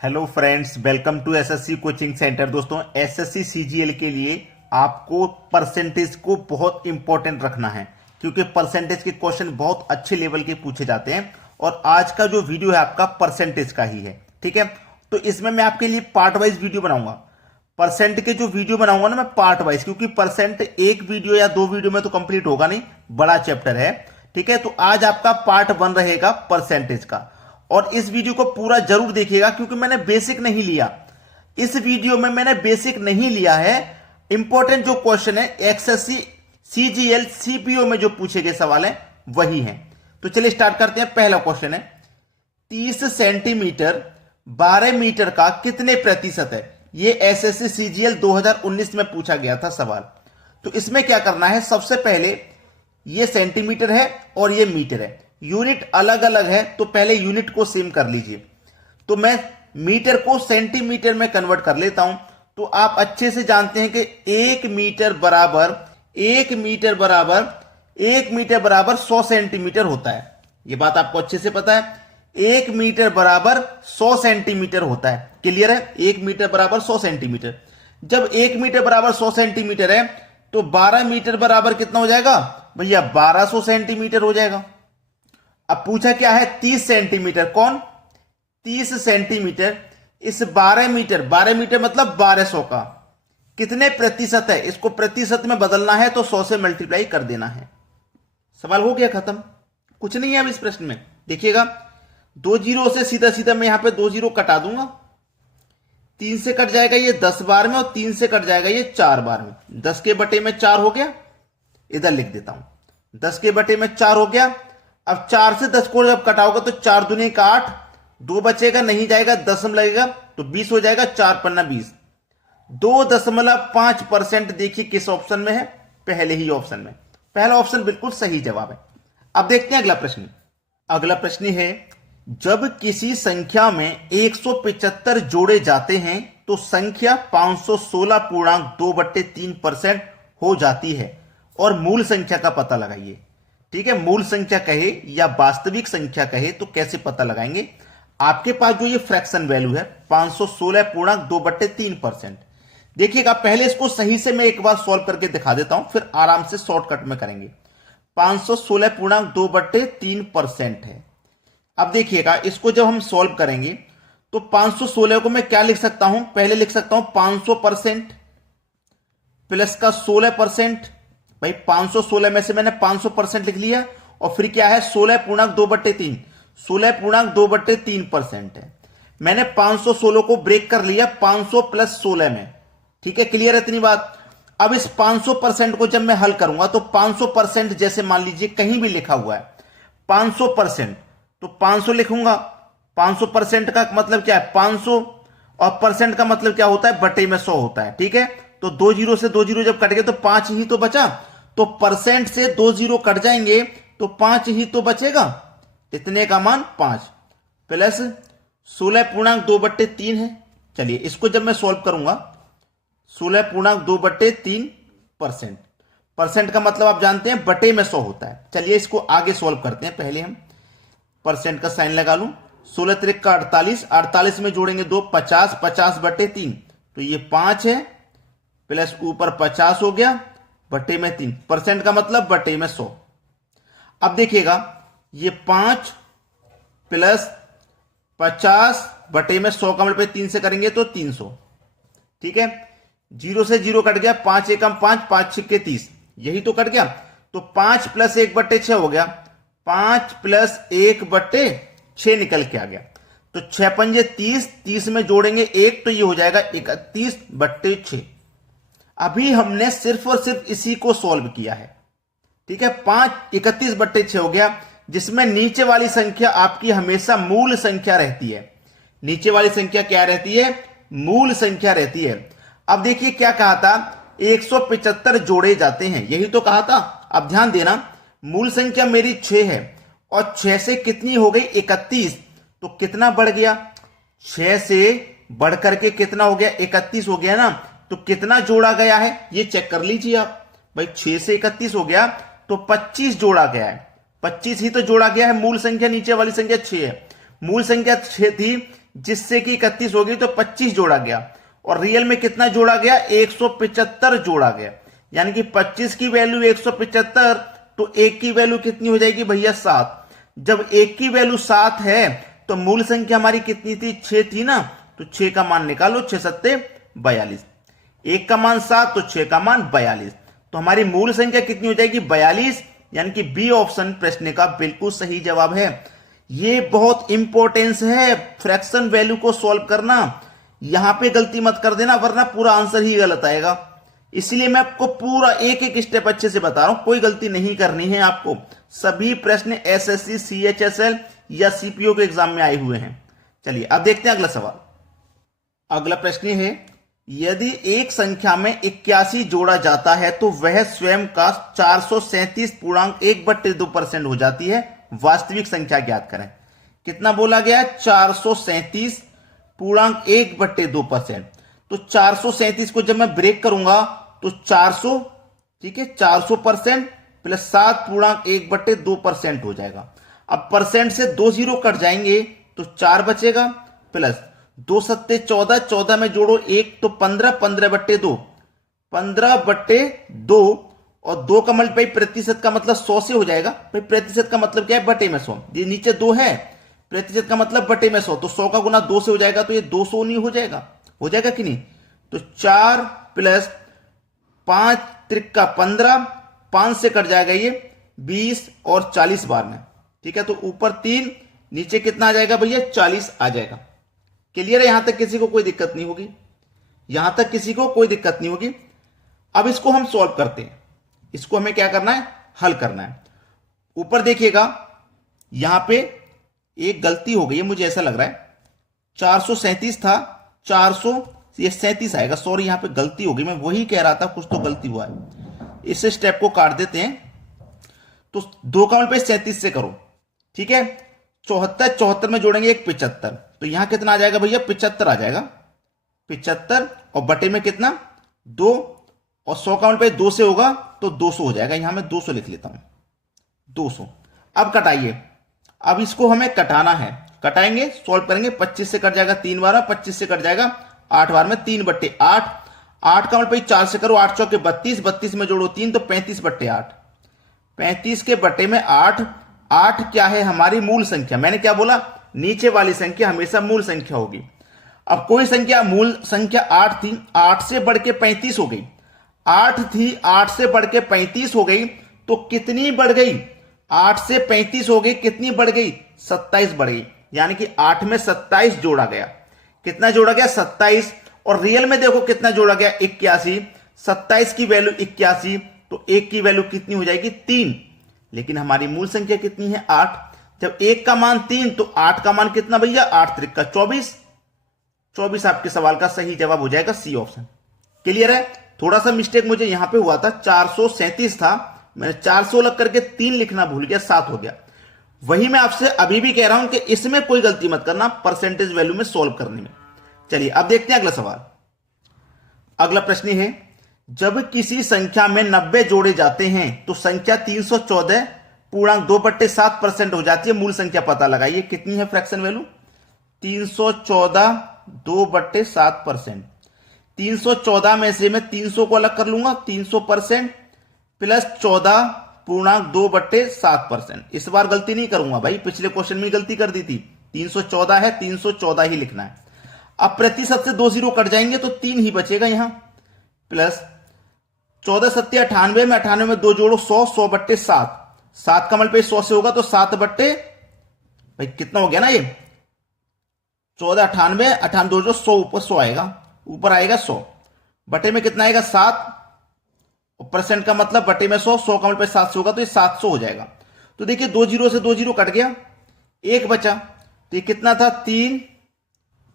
Hello friends, welcome to SSC coaching centre. दोस्तों, SSC CGL के लिए आपको परसेंटेज को बहुत इंपॉर्टेंट रखना है, क्योंकि परसेंटेज के क्वेश्चन बहुत अच्छे लेवल के पूछे जाते हैं। और आज का जो वीडियो है आपका परसेंटेज का ही है, ठीक है। तो इसमें मैं आपके लिए पार्ट वाइज वीडियो बनाऊंगा। परसेंट के जो वीडियो बनाऊंगा ना मैं पार्ट वाइज, क्योंकि परसेंट एक वीडियो या दो वीडियो में तो कंप्लीट होगा नहीं, बड़ा चैप्टर है, ठीक है। तो आज आपका पार्ट 1 रहेगा परसेंटेज का, और इस वीडियो को पूरा जरूर देखिएगा, क्योंकि मैंने बेसिक नहीं लिया। इस वीडियो में मैंने बेसिक नहीं लिया है। इंपॉर्टेंट जो क्वेश्चन है एसएससी सीजीएल सीपीओ में जो पूछे गए सवाल हैं वही हैं। तो चलिए स्टार्ट करते हैं। पहला क्वेश्चन है 30 सेंटीमीटर 12 मीटर का कितने प्रतिशत है। यह एसएससी सीजीएल 2019 में पूछा गया था सवाल। तो इसमें क्या करना है, सबसे पहले यह सेंटीमीटर है और यह मीटर है, यूनिट अलग अलग है, तो पहले यूनिट को सेम कर लीजिए। तो मैं मीटर को सेंटीमीटर में कन्वर्ट कर लेता हूं। तो आप अच्छे से जानते हैं कि 1 मीटर बराबर 100 सेंटीमीटर होता है। यह बात आपको अच्छे से पता है। 1 मीटर बराबर 100 सेंटीमीटर होता है। क्लियर है? 1 मीटर बराबर 100 सेंटीमीटर। जब 1 मीटर बराबर 100 सेंटीमीटर है तो 12 मीटर बराबर कितना हो जाएगा भैया? 1200 सेंटीमीटर हो जाएगा। अब पूछा क्या है? 30 सेंटीमीटर। कौन? 30 सेंटीमीटर इस 12 मीटर मतलब 1200 का कितने प्रतिशत है, इसको प्रतिशत में बदलना है तो 100 से मल्टीप्लाई कर देना है। सवाल हो गया खत्म, कुछ नहीं है अब इस प्रश्न में। देखिएगा, 2 जीरो से सीधा सीधा मैं यहां पे 2 जीरो कटा दूंगा। 3 से कट जाएगा ये 10 बार में, और 3 से कट जाएगा ये 4 बार में। 10 के बटे में 4 हो गया, इधर लिख देता हूं। 10 के बटे में 4 हो गया। अब 4 से 10 को जब कटाओगे तो 4 दूनी का 8, 2 बचेगा, नहीं जाएगा, 10 लगेगा तो 20 हो जाएगा। 4 पन्ना 20। 2.5% देखिए किस ऑप्शन में है? पहले ही ऑप्शन में। पहला ऑप्शन बिल्कुल सही जवाब है। अब देखते हैं अगला प्रश्न। अगला प्रश्न है, जब किसी संख्या में 175 जोड़े जाते हैं तो संख्या 516.2/3% हो जाती है, और मूल संख्या का पता लगाइए। ठीक है, मूल संख्या कहे या वास्तविक संख्या कहे तो कैसे पता लगाएंगे? आपके पास जो ये फ्रैक्शन वैल्यू है 516.2/3%, देखिएगा पहले इसको सही से मैं एक बार सॉल्व करके दिखा देता हूं, फिर आराम से शॉर्टकट में करेंगे। 516.2/3% है। अब देखिएगा, इसको जब हम सॉल्व करेंगे तो 516 को मैं क्या लिख सकता हूं? पहले लिख सकता हूं 500% प्लस का 16%। भाई 516 में से मैंने 500% लिख लिया, और फिर क्या है? 16.2/3, 16.2/3% है। मैंने 516 को ब्रेक कर लिया 500 प्लस 16 में। ठीक है, क्लियर है इतनी बात? अब इस 500% को जब मैं हल करूंगा तो 500% जैसे मान लीजिए कहीं भी लिखा हुआ है 500%, तो 500 लिखूंगा। 500% का मतलब क्या है? 500, और परसेंट का मतलब क्या होता है? बटे में 100 होता है। ठीक है, तो 2 जीरो से 2 जीरो जब कट गए तो 5 ही तो बचा, तो परसेंट से 2 जीरो कट जाएंगे तो 5 ही तो बचेगा। इतने का मान 5 प्लस 16.2/3 है। चलिए इसको जब मैं सॉल्व करूंगा 16.2/3%, परसेंट का मतलब आप जानते हैं बटे में 100 होता है। चलिए इसको आगे सॉल्व करते हैं। पहले हम परसेंट का साइन लगा लूं। 16 त्रिक का 48, 48 में जोड़ेंगे 2, 50, 50/3, तो ये 5 है, प्लस ऊपर 50 हो गया, बटे में 3। परसेंट का मतलब बटे में 100। अब देखिएगा, ये 5 प्लस 50 बटे में 100 का मल्टीप्लाई 3 से करेंगे तो 300। ठीक है, 0 से 0 कट गया, 5 एकम 5, 5 छिक्के 30, यही तो कट गया। तो 5 प्लस 1/6 हो गया, 5 प्लस 1/6 निकल के आ गया। तो 6 पंजे 30, 30 में जोड़ेंगे 1 तो ये हो जाएगा 31/6। अभी हमने सिर्फ और सिर्फ इसी को सॉल्व किया है। ठीक है, 31/6 हो गया, जिसमें नीचे वाली संख्या आपकी हमेशा मूल संख्या रहती है। नीचे वाली संख्या क्या रहती है? मूल संख्या रहती है। अब देखिए क्या कहा था? 175 जोड़े जाते हैं, यही तो कहा था। अब ध्यान देना, मूल संख्या मेरी 6 है, और 6 से कितनी हो गई? 31, तो कितना बढ़ गया? 6 से बढ़ करके कितना हो गया? 31 हो गया ना। तो कितना जोड़ा गया है ये चेक कर लीजिए आप। भाई 6 से 31 हो गया तो 25 जोड़ा गया है। 25 ही तो जोड़ा गया है। मूल संख्या नीचे वाली संख्या 6 है। मूल संख्या 6 थी, जिससे कि 31 होगी तो 25 जोड़ा गया, और रियल में कितना जोड़ा गया? 175 जोड़ा गया। यानी कि 25 की वैल्यू 175, तो एक की वैल्यू कितनी हो जाएगी भैया? 7। जब एक की वैल्यू 7 है तो मूल संख्या हमारी कितनी थी? 6 थी ना, तो 6 का मान निकालो, 6 सत्ते 42। एक का मान 7 तो 6 का मान 42, तो हमारी मूल संख्या कितनी हो जाएगी? 42। यानी कि बी ऑप्शन प्रश्न का बिल्कुल सही जवाब है। ये बहुत इंपॉर्टेंस है फ्रैक्शन वैल्यू को सॉल्व करना, यहां पे गलती मत कर देना वरना पूरा आंसर ही गलत आएगा। इसलिए मैं आपको पूरा एक एक स्टेप अच्छे से बता रहा हूं, कोई गलती नहीं करनी है आपको। सभी प्रश्न एसएससी, सीएचएसएल या सीपीओ के एग्जाम में आए हुए हैं। चलिए अब देखते हैं अगला सवाल। अगला प्रश्न है, यदि एक संख्या में 81 जोड़ा जाता है तो वह स्वयं का 437.1/2% हो जाती है, वास्तविक संख्या ज्ञात करें। कितना बोला गया है? 437.1/2%। तो 437 को जब मैं ब्रेक करूंगा तो 400, ठीक है, 400% प्लस 7.1/2% हो जाएगा। अब परसेंट से 2 जीरो कट जाएंगे तो 4 बचेगा, प्लस 2 सत्ते 14, 14 में जोड़ो 1 तो 15, 15/2, 15/2, और 2 का मल्टीप्लाई प्रतिशत का मतलब 100 से हो जाएगा। भाई प्रतिशत का मतलब क्या है? बटे में 100। ये नीचे 2 है, प्रतिशत का मतलब बटे में 100, तो 100 का गुना 2 से हो जाएगा, तो ये 200 नहीं हो जाएगा? हो जाएगा कि नहीं? तो 4 प्लस 5 त्रिका 15, 5 से कट जाएगा ये 20 और 40 बार में, ठीक है। तो ऊपर 3, नीचे कितना आ जाएगा भैया? 40 आ जाएगा। क्लियर है? यहां तक किसी को कोई दिक्कत नहीं होगी? यहां तक किसी को कोई दिक्कत नहीं होगी। अब इसको हम सॉल्व करते हैं। इसको हमें क्या करना है? हल करना है। ऊपर देखिएगा, यहां पे एक गलती हो गई है, मुझे ऐसा लग रहा है। 437 था, 400 ये 37 आएगा। सॉरी, यहां पे गलती हो गई, मैं वही कह रहा था, कुछ तो गलती हुआ है। इस स्टेप को काट देते हैं। तो 2 का मल्टीप्लाई 37 से करो, ठीक है। 74, 74 में जोड़ेंगे एक 75, तो यहां कितना आ जाएगा भैया? 75 आ जाएगा। 75 और बटे में कितना? 2, और 100 का मल्टीप्लाई 2 से होगा तो 200 हो जाएगा। यहां मैं 200 लिख लेता हूं, 200। अब कटाइए, अब इसको हमें कटाना है। कटाएंगे, सॉल्व करेंगे। 25 से कट जाएगा 3 बार, 25 से कट जाएगा 8 बार में, 3/8। 8 का मल्टीप्लाई 4 से करो, 8 चौके 32, 32 में जोड़ो 3 तो 35/8। 35 के बटे में 8। 8 क्या है? हमारी मूल संख्या। मैंने क्या बोला? नीचे वाली संख्या हमेशा मूल संख्या होगी। अब कोई संख्या मूल संख्या 8 थी, 8 से बढ़ के 35 हो गई। 8 थी, 8 से बढ़ के 35 हो गई, तो कितनी बढ़ गई? 8 से 35 हो गई, कितनी बढ़ गई? 27 बढ़ गई। यानी कि 8 में 27 जोड़ा गया। कितना जोड़ा गया? 27। और रियल में देखो कितना जोड़ा गया? 81। 27 की वैल्यू 81, तो 1 की वैल्यू कितनी हो जाएगी? 3। लेकिन हमारी मूल संख्या कितनी है? 8। जब 1 का मान 3 तो 8 का मान कितना भैया? 8 त्रिका 24। 24 आपके सवाल का सही जवाब हो जाएगा, सी ऑप्शन। क्लियर है? थोड़ा सा मिस्टेक मुझे यहां पे हुआ था, 437 था, मैंने 400 लग करके 3 लिखना भूल गया, 7 हो गया। वही मैं आपसे अभी भी कह रहा हूं कि इसमें कोई गलती मत करना परसेंटेज वैल्यू में सॉल्व करने में। चलिए अब देखते हैं अगला सवाल। अगला प्रश्न है, जब किसी संख्या में 90 जोड़े जाते हैं तो संख्या 314.2/7% हो जाती है। मूल संख्या पता लगाइए, कितनी है फ्रैक्शन वैल्यू? 314.2/7%। 314 में से मैं 300 को अलग कर लूंगा, 300% प्लस 14.2/7%। इस बार गलती नहीं करूंगा भाई, पिछले क्वेश्चन में गलती कर दी थी। 314 है, 314 ही लिखना है। अब प्रतिशत से 2 जीरो कट जाएंगे तो 3 ही बचेगा यहां, प्लस 14 सत्ते 98 में, 98 में 2 जोड़ो 100, 100/7। 7 का मल्टीप्लाई 100 से होगा तो 7 बट्टे, भाई कितना हो गया ना ये? 14 98, 98 2 जो 100, ऊपर 100 आएगा, ऊपर आएगा 100, बटे में कितना आएगा? 7। परसेंट का मतलब बटे में 100, 100 का मल्टीप्लाई 7 से होगा तो ये 700 हो जाएगा। तो देखिए 2 जीरो से 2 जीरो कट गया, 1 बचा, तो ये कितना था? 3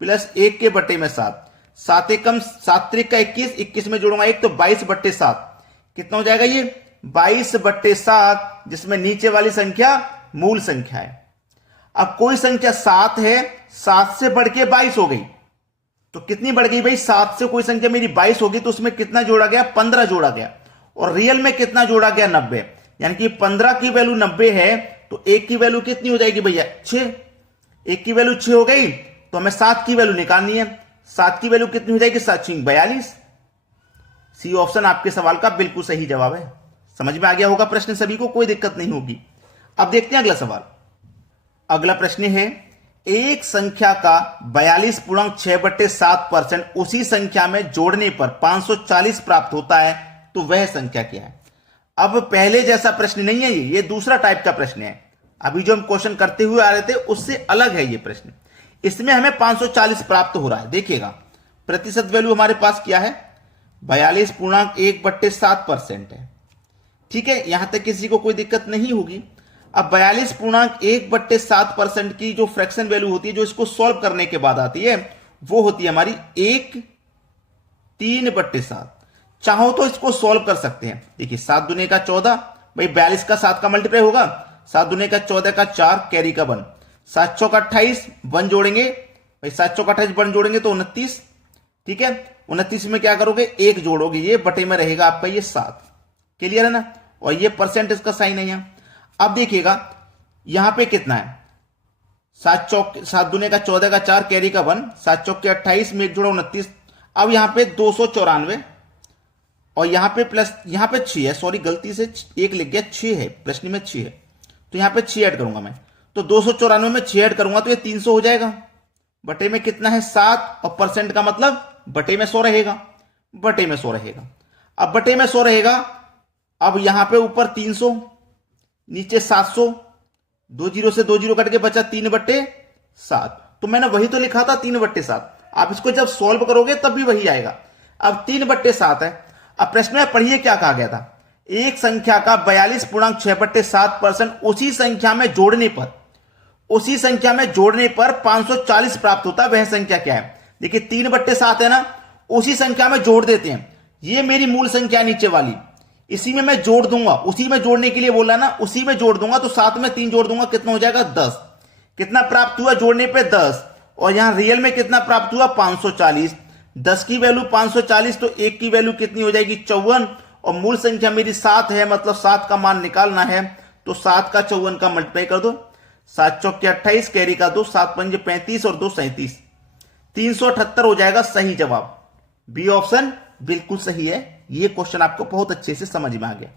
प्लस 1 के बटे में 7, 7 एकम 7 त्रिक का 21, 21 में जोड़ूंगा 1 तो 22/7। कितना हो जाएगा ये? 22/7, जिसमें नीचे वाली संख्या मूल संख्या है। अब कोई संख्या 7 है, 7 से बढ़ के 22 हो गई, तो कितनी बढ़ गई भाई? 7 से कोई संख्या मेरी 22 होगी तो उसमें कितना जोड़ा गया? 15 जोड़ा गया। और रियल में कितना जोड़ा गया? 90। यानी कि 15 की वैल्यू 90 है, तो 1 की वैल्यू कितनी हो जाएगी भैया? 6। 1 की वैल्यू 6 हो गई, तो हमें 7 की वैल्यू निकालनी है। 7 की वैल्यू कितनी हो जाएगी? 7 × 42। सी ऑप्शन आपके सवाल का बिल्कुल सही जवाब है। समझ में आ गया होगा प्रश्न सभी को, कोई दिक्कत नहीं होगी। अब देखते हैं अगला सवाल। अगला प्रश्न है, एक संख्या का 42.6/7% उसी संख्या में जोड़ने पर 540 प्राप्त होता है, तो वह संख्या क्या है? अब पहले जैसा प्रश्न नहीं है, ये दूसरा टाइप का प्रश्न है। अभी जो हम क्वेश्चन करते हुए आ रहे थे उससे अलग है ये प्रश्न। इसमें हमें 540 प्राप्त हो रहा है। देखिएगा प्रतिशत वैल्यू हमारे पास क्या है? 42.1/7% है। ठीक है, यहां तक किसी को कोई दिक्कत नहीं होगी। अब 42.1/7% की जो फ्रैक्शन वैल्यू होती है, जो इसको सॉल्व करने के बाद आती है, वो होती है हमारी 1/3/7। चाहो तो इसको सॉल्व कर सकते हैं। देखिए 7 दूने का 14, भाई 42 का 7 का मल्टीप्लाई होगा, 7 दूने का 14 का 4, कैरी का 1, 7 चौक 28, 1 जोड़ेंगे, भाई 7 चौक 28 1 जोड़ेंगे तो 29। ठीक है, 29 में क्या करोगे? 1 जोड़ोगे, ये बटे में रहेगा आपका ये 7। क्लियर है ना? और ये परसेंट इसका साइन है यहां। अब देखिएगा यहां पे कितना है? 7 दूने का 14 का 4, कैरी का 1, 7 चौक के 28 में 1 जोड़ा 29। अब यहां पे 294 और यहां पे प्लस, यहां पे 6 है, सॉरी गलती से 1 लिख गया, 6 है, प्रश्न में 6 है, तो यहां पे 6 ऐड करूंगा मैं। तो 294 में 6 ऐड करूंगा तो ये 300 हो जाएगा। बटे में कितना है? 7, और परसेंट का मतलब बटे में 100 रहेगा। बटे में 100 रहेगा। अब बटे में 100 रहेगा। अब यहां पे ऊपर 300, नीचे 700, 2 जीरो से 2 जीरो कट के बचा 3/7। तो मैंने वही तो लिखा था 3/7। आप इसको जब सॉल्व करोगे तब भी वही आएगा। अब 3/7 है। अब प्रश्न में पढ़िए क्या कहा गया था? एक संख्या का 42.6/7% उसी संख्या में जोड़ने पर 540 प्राप्त होता है, वह संख्या क्या है? देखिए 3/7 है ना, उसी संख्या में जोड़ देते हैं। ये मेरी मूल संख्या नीचे वाली, इसी में मैं जोड़ दूंगा। उसी में जोड़ने के लिए बोला ना, उसी में जोड़ दूंगा, तो 7 में 3 जोड़ दूंगा, कितना हो जाएगा? 10। कितना प्राप्त हुआ जोड़ने पे? 10। और यहां रियल में कितना प्राप्त हुआ? 540। 10 की वैल्यू 540, तो 1 की वैल्यू कितनी हो जाएगी? 54। और मूल संख्या मेरी 7 है, मतलब 7 का मान निकालना है, तो 7 का 54 का मल्टीप्लाई कर दो। 7 चौक के 28, कैरी का 2, 7 पंजे 35 और 2 37, 378 हो जाएगा सही जवाब। बी ऑप्शन बिल्कुल सही है। ये क्वेश्चन आपको बहुत अच्छे से समझ में आ गया।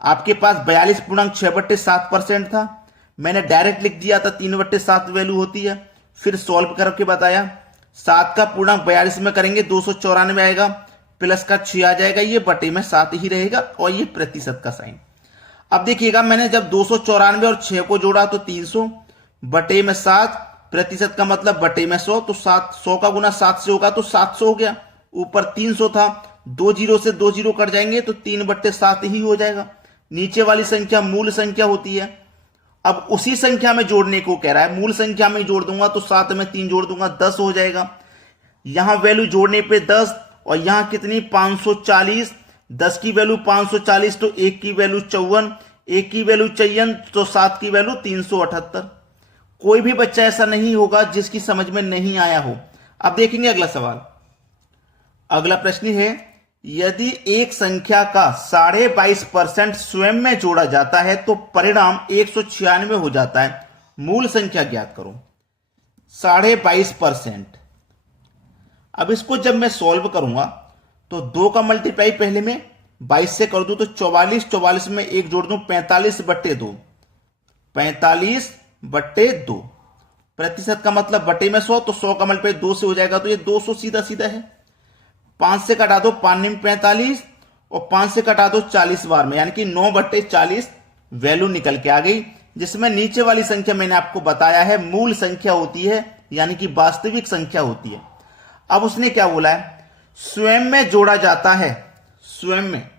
आपके पास 42.6/7% था, मैंने डायरेक्ट लिख दिया था 3/7 वैल्यू होती है, फिर सॉल्व करके बताया। 7 का पूर्णांक 42 में करेंगे 294 आएगा, प्लस का 6 आ जाएगा, ये बटे में 7 ही रहेगा, और ये प्रतिशत का साइन। अब देखिएगा मैंने जब 294 और 6 को जोड़ा तो 300, बटे में 7, प्रतिशत का मतलब बटे में 100, तो 100 का गुना 7 से होगा तो 700 हो गया। ऊपर 300 था, 2 जीरो से 2 जीरो कट जाएंगे तो 3/7 ही हो जाएगा। नीचे वाली संख्या मूल संख्या होती है। अब उसी संख्या में जोड़ने को कह रहा है, मूल संख्या में जोड़ दूंगा तो 7 में 3 जोड़ दूंगा, 10 हो जाएगा। यहां वैल्यू जोड़ने पे 10, और यहां कितनी? 540। 10 की वैल्यू 540, तो 1 की वैल्यू 54, 1 की वैल्यू 54, तो 7 की वैल्यू 378। कोई भी बच्चा ऐसा नहीं होगा जिसकी समझ में नहीं आया हो। अब देखेंगे अगला सवाल। अगला प्रश्न है, यदि एक संख्या का 22.5% स्वयं में जोड़ा जाता है तो परिणाम 196 हो जाता है, मूल संख्या ज्ञात करो। 22.5%। अब इसको जब मैं सॉल्व करूंगा तो 2 का मल्टीप्लाई पहले में 22 से कर दूं तो 44, 44 में 1 जोड़ दूं 45/2, 45/2। प्रतिशत का मतलब बटे में 100, तो 100 का मल्टीप्लाई 2 से हो जाएगा, तो ये 200 सीधा सीधा है। 5 से कटा दो 5 में 45, और 5 से कटा दो 40 बार में, यानी कि 9/40 वैल्यू निकल के आ गई, जिसमें नीचे वाली संख्या मैंने आपको बताया है मूल संख्या होती है, यानी कि वास्तविक संख्या होती है। अब उसने क्या बोला है? स्वयं में जोड़ा जाता है। स्वयं में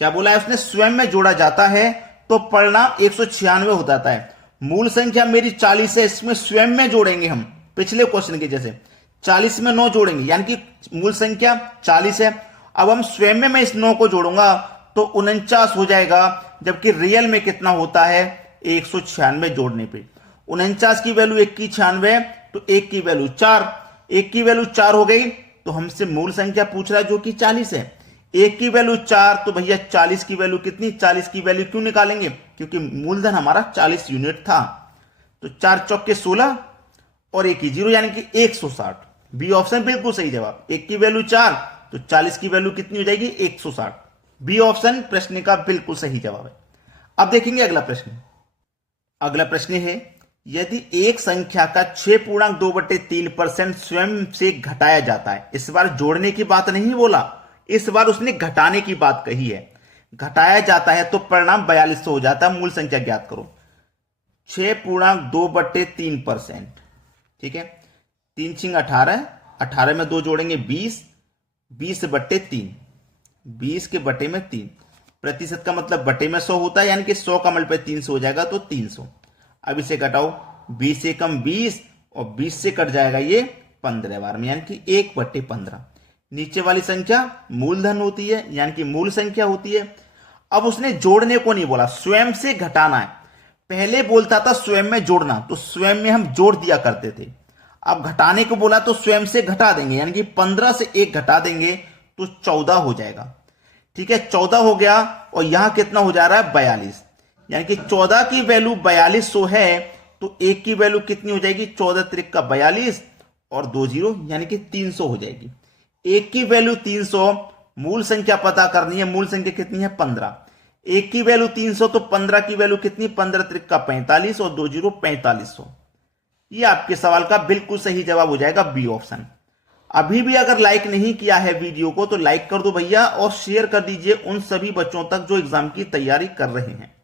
क्या बोला है उसने? स्वयं में जोड़ा जाता है तो परिणाम 196 हो जाता है। मूल संख्या मेरी 40 है, इसमें स्वयं में जोड़ेंगे हम, पिछले क्वेश्चन के जैसे 40 में 9 जोड़ेंगे, यानी कि मूल संख्या 40 है। अब हम स्वयं में मैं इस 9 को जोड़ूंगा तो 49 हो जाएगा, जबकि रियल में कितना होता है? 196 जोड़ने पे। 49 की वैल्यू 1 की 96, तो 1 की वैल्यू 4, 1 की वैल्यू 4 हो गई, तो हमसे मूल संख्या पूछ रहा है जो कि 40 है। 1 की वैल्यू 4, तो भैया 40 की वैल्यू कितनी? 40 की वैल्यू क्यों निकालेंगे? क्योंकि मूलधन हमारा 40 यूनिट था। तो 4 चौक के 16, और एक की 0 यानी कि 160। बी ऑप्शन बिल्कुल सही जवाब। एक की वैल्यू 4 तो 40 की वैल्यू कितनी हो जाएगी? 160। बी ऑप्शन प्रश्न का बिल्कुल सही जवाब है। अब देखेंगे अगला प्रश्न। अगला प्रश्न है, यदि एक संख्या का 6.2/3% स्वयं से घटाया जाता है, इस बार जोड़ने की बात नहीं बोला, इस बार उसने घटाने की बात कही है। घटाया जाता है तो परिणाम 4200 हो जाता है। मूल संख्या ज्ञात करो। 6.2/3%, ठीक है। 3 छिंग 18, 18 में 2 जोड़ेंगे 20, 20/3, 20 के बटे में 3। प्रतिशत का मतलब बटे में 100 होता है, यानी कि 100 का मल्टीप्लाई 300 हो जाएगा तो 300। अब इसे घटाओ, 20 से कम 20 और 20 से कट जाएगा ये 15 बार में, यानी कि 1/15। नीचे वाली संख्या मूलधन होती है, यानी कि मूल संख्या होती है। अब उसने जोड़ने को नहीं बोला, स्वयं से घटाना है। पहले बोलता था स्वयं में जोड़ना, तो स्वयं में हम जोड़ दिया करते थे। अब घटाने को बोला तो स्वयं से घटा देंगे, यानी कि 15 से 1 घटा देंगे तो 14 हो जाएगा। ठीक है, 14 हो गया। और यहां कितना हो जा रहा है? 42, यानी कि 14 की वैल्यू 4200 है तो 1 की वैल्यू कितनी हो जाएगी? 14 त्रिक का 42 और 2 0 यानी कि 300 हो जाएगी। 1 की वैल्यू 300, मूल संख्या पता करनी है। मूल संख्या कितनी है? 15। 1 की वैल्यू 300 तो 15 की वैल्यू कितनी? 15 त्रिक का 45 और 2 0 4500। ये आपके सवाल का बिल्कुल सही जवाब हो जाएगा, बी ऑप्शन। अभी भी अगर लाइक नहीं किया है वीडियो को तो लाइक कर दो भैया, और शेयर कर दीजिए उन सभी बच्चों तक जो एग्जाम की तैयारी कर रहे हैं।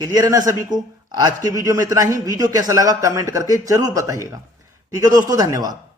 क्लियर है ना सभी को? आज के वीडियो में इतना ही। वीडियो कैसा लगा कमेंट करके जरूर बताइएगा। ठीक है दोस्तों, धन्यवाद।